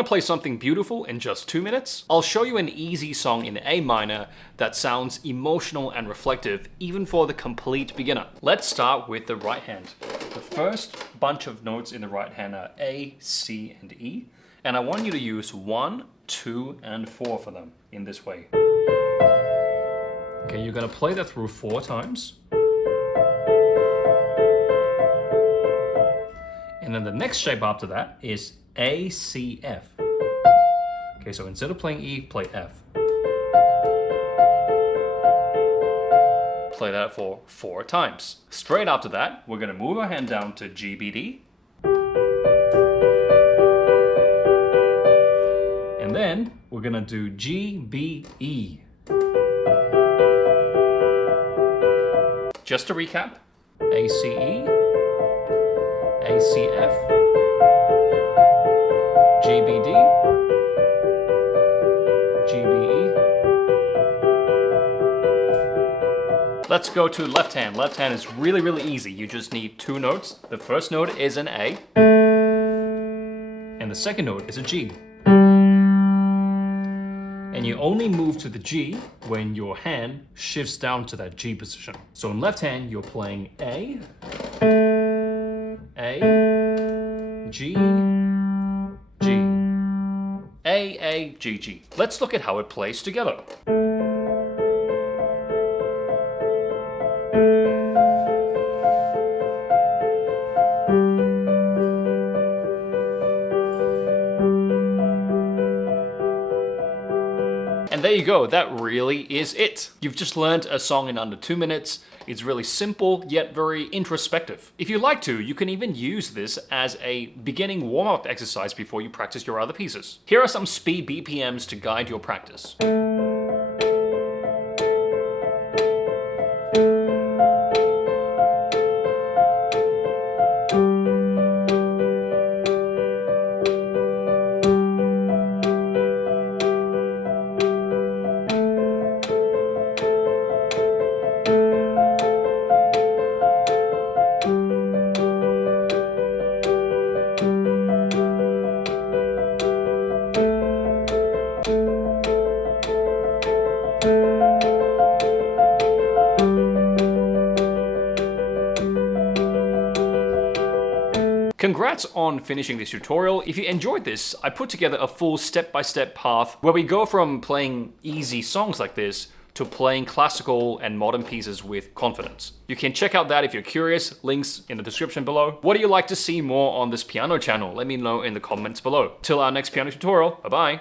Want to play something beautiful in just 2 minutes? I'll show you an easy song in A minor that sounds emotional and reflective even for the complete beginner. Let's start with the right hand. The first bunch of notes in the right hand are A, C, and E, and I want you to use 1, 2, and 4 for them in this way. Okay, you're gonna play that through 4 times. And then the next shape after that is A, C, F. Okay, so instead of playing E, play F. Play that for 4 times. Straight after that, we're gonna move our hand down to G, B, D. And then we're gonna do G, B, E. Just to recap, A, C, E, A, C, F, G, B, D, G, B, E. Let's go to left hand. Left hand is really, really easy. You just need 2 notes. The first note is an A, and the second note is a G. And you only move to the G when your hand shifts down to that G position. So in left hand, you're playing A, G, G. A, G, G. Let's look at how it plays together. And there you go, that really is it. You've just learned a song in under 2 minutes. It's really simple, yet very introspective. If you like to, you can even use this as a beginning warm-up exercise before you practice your other pieces. Here are some speed BPMs to guide your practice. Congrats on finishing this tutorial. If you enjoyed this, I put together a full step-by-step path where we go from playing easy songs like this to playing classical and modern pieces with confidence. You can check out that if you're curious, links in the description below. What do you like to see more on this piano channel? Let me know in the comments below. Till our next piano tutorial, bye-bye.